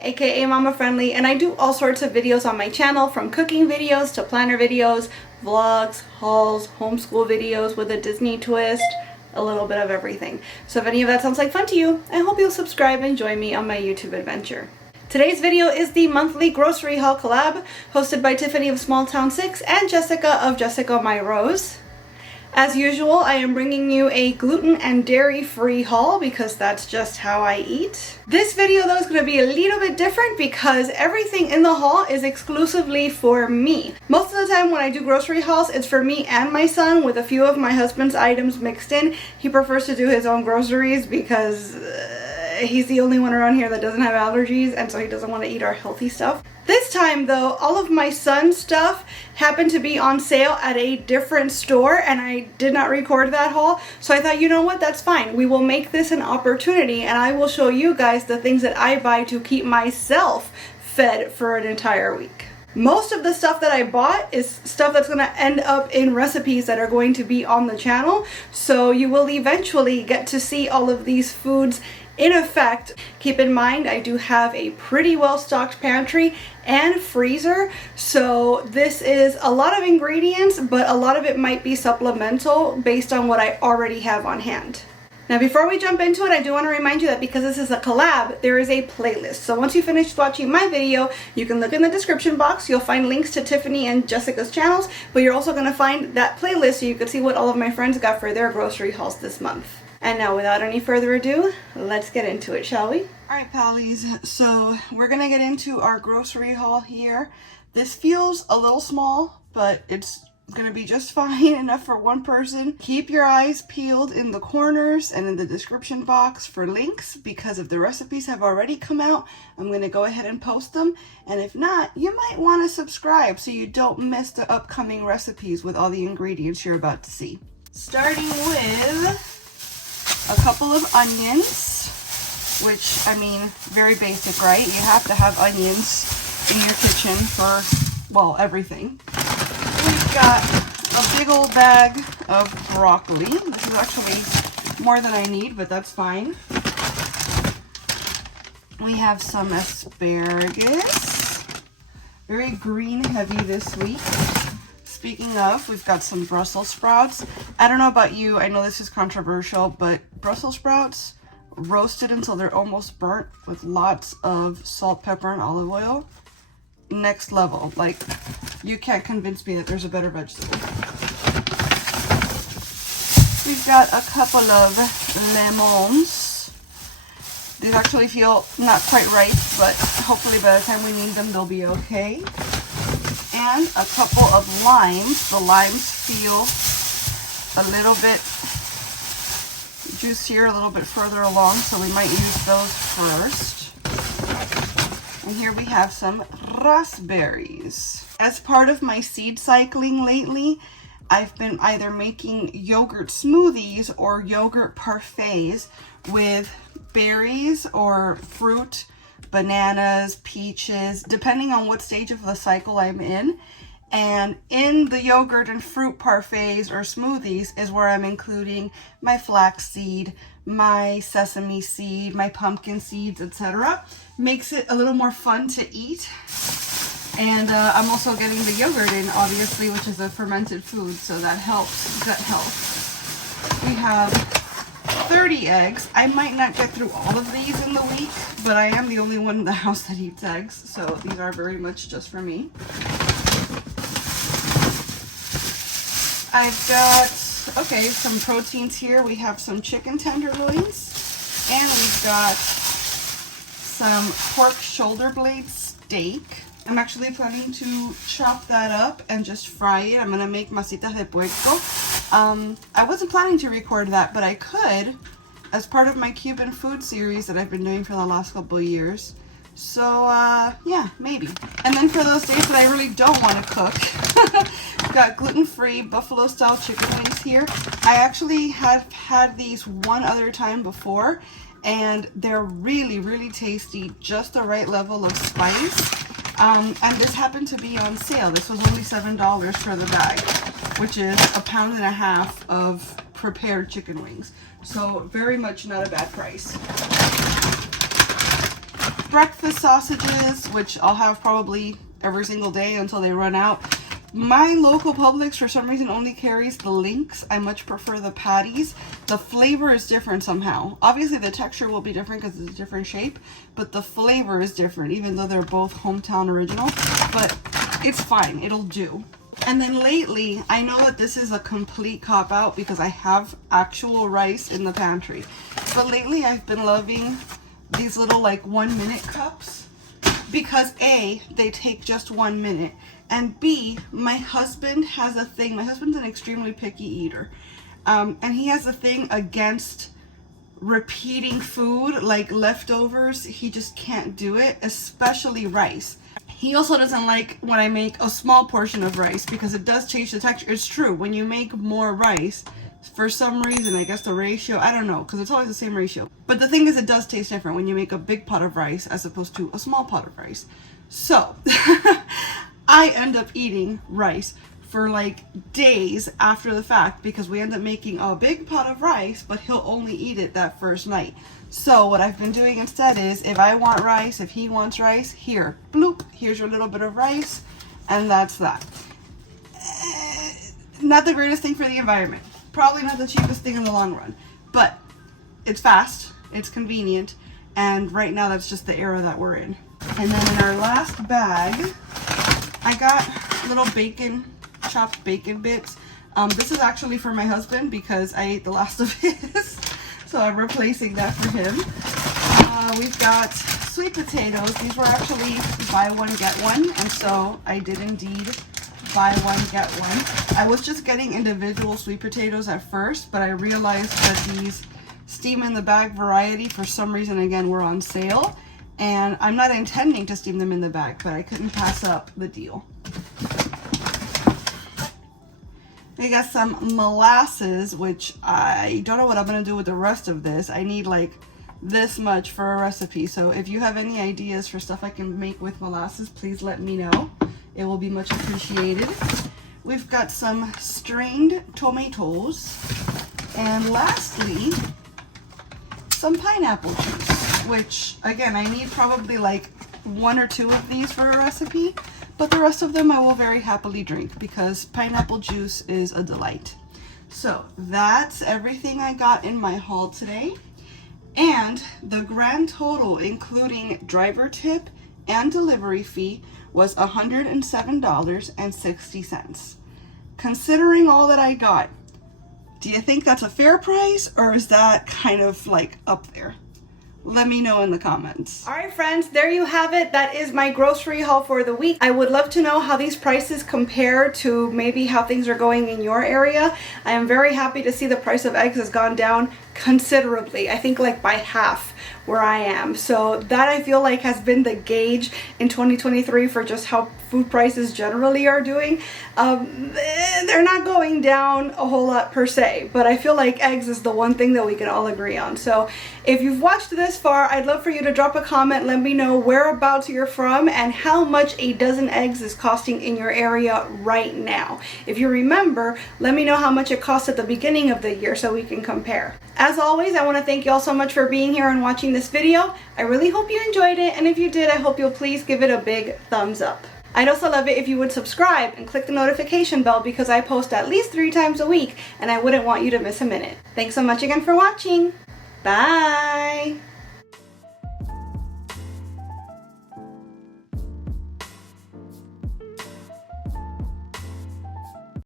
aka Mama Friendly, and I do all sorts of videos on my channel, from cooking videos to planner videos, vlogs, hauls, homeschool videos with a Disney twist, a little bit of everything. So if any of that sounds like fun to you, I hope you'll subscribe and join me on my YouTube adventure. Today's video is the monthly grocery haul collab hosted by Tiffany of Small Town 6 and Jessica of Jessica My Rose. As usual, I am bringing you a gluten and dairy-free haul because that's just how I eat. This video though is going to be a little bit different because everything in the haul is exclusively for me. Most of the time when I do grocery hauls, it's for me and my son with a few of my husband's items mixed in. He prefers to do his own groceries because he's the only one around here that doesn't have allergies, and so he doesn't want to eat our healthy stuff. This time though, all of my son's stuff happened to be on sale at a different store, and I did not record that haul, so I thought, you know what, that's fine. We will make this an opportunity, and I will show you guys the things that I buy to keep myself fed for an entire week. Most of the stuff that I bought is stuff that's going to end up in recipes that are going to be on the channel, so you will eventually get to see all of these foods in effect. Keep in mind, I do have a pretty well-stocked pantry and freezer, so this is a lot of ingredients, but a lot of it might be supplemental based on what I already have on hand. Now before we jump into it, I do want to remind you that because this is a collab, there is a playlist. So once you finish watching my video, you can look in the description box. You'll find links to Tiffany and Jessica's channels, but you're also going to find that playlist so you can see what all of my friends got for their grocery hauls this month. And now, without any further ado, let's get into it, shall we? Alright, pallies, so we're gonna get into our grocery haul here. This feels a little small, but it's gonna be just fine, enough for one person. Keep your eyes peeled in the corners and in the description box for links, because if the recipes have already come out, I'm gonna go ahead and post them. And if not, you might want to subscribe so you don't miss the upcoming recipes with all the ingredients you're about to see. Starting with a couple of onions, which, I mean, very basic, right? You have to have onions in your kitchen for, well, everything. We've got a big old bag of broccoli. This is actually more than I need, but that's fine. We have some asparagus. Very green heavy this week. Speaking of, we've got some Brussels sprouts. I don't know about you, I know this is controversial, but Brussels sprouts roasted until they're almost burnt with lots of salt, pepper, and olive oil. Next level. Like, you can't convince me that there's a better vegetable. We've got a couple of lemons. These actually feel not quite ripe, but hopefully by the time we need them, they'll be okay. And a couple of limes. The limes feel a little bit juicier, a little bit further along, so we might use those first. And here we have some raspberries. As part of my seed cycling lately, I've been either making yogurt smoothies or yogurt parfaits with berries or fruit, bananas, peaches, depending on what stage of the cycle I'm in. And in the yogurt and fruit parfaits or smoothies is where I'm including my flaxseed, my sesame seed, my pumpkin seeds, etc. Makes it a little more fun to eat. And I'm also getting the yogurt in, obviously, which is a fermented food, so that helps gut health. We have 30 eggs. I might not get through all of these in the week, but I am the only one in the house that eats eggs, so these are very much just for me. I've got, okay, some proteins here. We have some chicken tenderloins, and we've got some pork shoulder blade steak. I'm actually planning to chop that up and just fry it. I'm gonna make masitas de puerco. I wasn't planning to record that, but I could as part of my Cuban food series that I've been doing for the last couple of years. So, yeah, maybe. And then for those days that I really don't want to cook, I've got gluten-free buffalo-style chicken wings here. I actually have had these one other time before, and they're really, really tasty, just the right level of spice. And this happened to be on sale. This was only $7 for the bag, which is a £1.50 of prepared chicken wings. So very much not a bad price. breakfast sausages, which I'll have probably every single day until they run out. My local Publix for some reason only carries the links. I much prefer the patties. The flavor is different somehow. Obviously the texture will be different because it's a different shape, but the flavor is different even though they're both hometown original. But it's fine, it'll do. And then lately, I know that this is a complete cop-out because I have actual rice in the pantry. But lately I've been loving these little like 1 minute cups because A, they take just 1 minute. And B, my husband has a thing. My husband's an extremely picky eater. And he has a thing against repeating food, like leftovers. He just can't do it, especially rice. He also doesn't like when I make a small portion of rice because it does change the texture. It's true. When you make more rice, for some reason, I guess the ratio, I don't know, because it's always the same ratio. But the thing is, it does taste different when you make a big pot of rice as opposed to a small pot of rice. So, I end up eating rice for like days after the fact because we end up making a big pot of rice, but he'll only eat it that first night. So what I've been doing instead is if I want rice, if he wants rice, here, bloop, here's your little bit of rice, and that's that. Not the greatest thing for the environment. Probably not the cheapest thing in the long run, but it's fast, it's convenient, and right now that's just the era that we're in. And then in our last bag, I got little bacon, chopped bacon bits. This is actually for my husband because I ate the last of his, so I'm replacing that for him. We've got sweet potatoes. These were actually buy one, get one, and so I did indeed buy one, get one. I was just getting individual sweet potatoes at first, but I realized that these steam in the bag variety, for some reason, again, were on sale. And I'm not intending to steam them in the bag, but I couldn't pass up the deal. I got some molasses, which I don't know what I'm going to do with the rest of this. I need like this much for a recipe. So if you have any ideas for stuff I can make with molasses, please let me know. It will be much appreciated. We've got some strained tomatoes. And lastly, some pineapple juice, which again, I need probably like 1 or 2 of these for a recipe, but the rest of them I will very happily drink because pineapple juice is a delight. So that's everything I got in my haul today. And the grand total, including driver tip and delivery fee, was $107.60. Considering all that I got, do you think that's a fair price, or is that kind of like up there? Let me know in the comments. All right, friends, there you have it. That is my grocery haul for the week. I would love to know how these prices compare to maybe how things are going in your area. I am very happy to see the price of eggs has gone down considerably. I think like by half where I am. So that I feel like has been the gauge in 2023 for just how food prices generally are doing. They're not going down a whole lot per se, but I feel like eggs is the one thing that we can all agree on. So if you've watched this far, I'd love for you to drop a comment. Let me know whereabouts you're from and how much a dozen eggs is costing in your area right now. If you remember, let me know how much it cost at the beginning of the year so we can compare. As always, I want to thank you all so much for being here and watching this video. I really hope you enjoyed it, and if you did, I hope you'll please give it a big thumbs up. I'd also love it if you would subscribe and click the notification bell because I post at least 3 times a week and I wouldn't want you to miss a minute. Thanks so much again for watching. Bye!